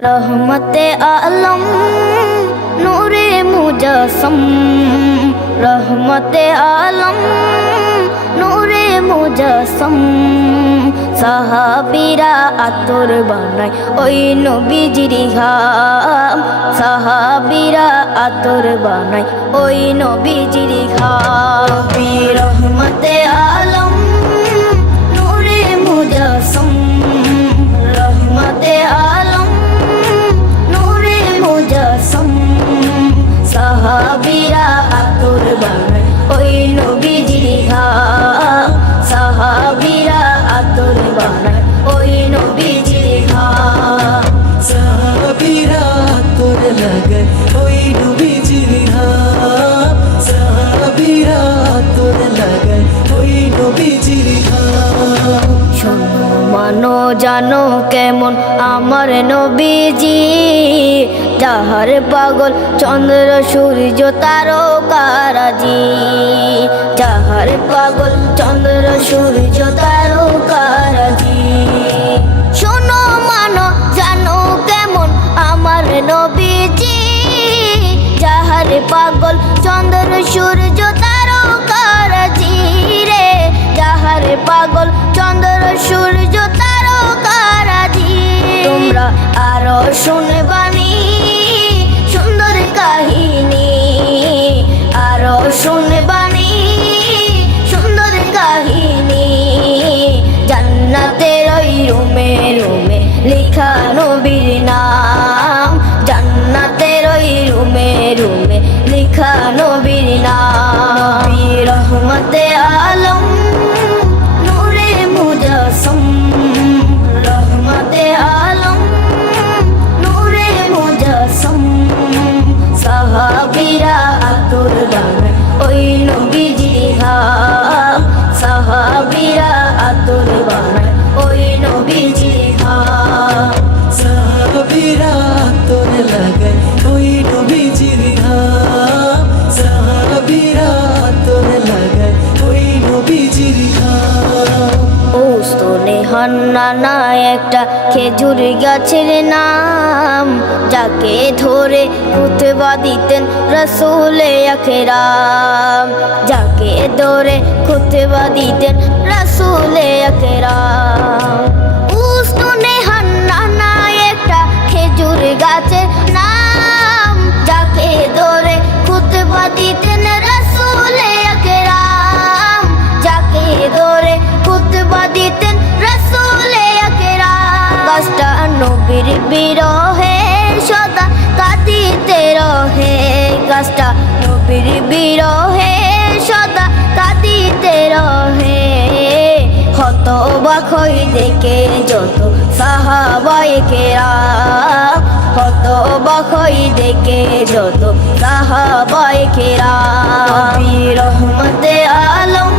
रहमते आलम नूरे मुजस्सम, रहमते आलम नूरे मुजस्सम। साहाबीरा आतর বানায় ওই নবীজির ঘাম, সাহাবীরা আতর বানায় ওই নবীজির ঘাম। নবী রহমতে আলম নূরে মুজস্সম, রহমতে আলম নূরে মুজস্সম। সাহাবীরা আতর বানায় ওই নবীজির ঘাম, সাহাবীরা আতর বানায় ওই নবীজির ঘাম। সাহাবীরা আতর লাগায় ওই নবীজির ঘাম, সাহাবীরা আতর লাগায় ওই নবীজির ঘাম। শোনো মানো জানো কেমন আমার নবীজি, যাহার পাগল চন্দ্র সূর্য তারকারাজি, যাহার পাগল চন্দ্র সূর্য তারকারাজি। শোনো মানো জানো কেমন আমার নবীজি, যাহার পাগল চন্দ্র সূর্য তারকারাজি রে, যাহার পাগল চন্দ্র সূর্য তারকারাজি। তোমরা আরো শুনবানি সুন্দর কাহিনী, আরো শুনবানি সুন্দর কাহিনী। জান্নাতের ওই রুমে রুমে লেখা নবীর নাম, জান্নাতের ওই রুমে রুমে লেখা নবীর নাম। নবী রহমতে আলম নূরে মুজস্সম, রহমতে আলম নূরে মুজস্সম। সাহাবীরা আতর বানায় ওই নবীজির ঘাম, সাহাবীরা আতর বানায় ওই নবীজির ঘাম। সাহাবীরা আতর লাগায় ওই নবীজির ঘাম, সাহাবীরা আতর লাগায় ওই নবীজির ঘাম। ওস্তনে হান্নানা একটা খেজুর গাছের নাম, যাকে ধরে খুতবা দিতেন রাসূলে আকরাম, যাকে ধরে খুতবা দিতেন রাসূলে আকরাম। ওস্তনে হান্নানা একটা খেজুর গাছের নাম, যাকে ধরে খুতবা দিতেন রাসূলে আকরাম, যাকে ধরে খুতবা দিতেন রাসূলে আকরাম। গাছটা নবীর বিরহে সদা কাঁদিতে রহে, গাছটা নবীর বিরহে সদা কাঁদিতে রহে। হতবাক হই দেখে যত সাহাবায়ে কেরাম, হতবাক হই দেখে যত সাহাবায়ে কেরাম। নবী রহমতে আলম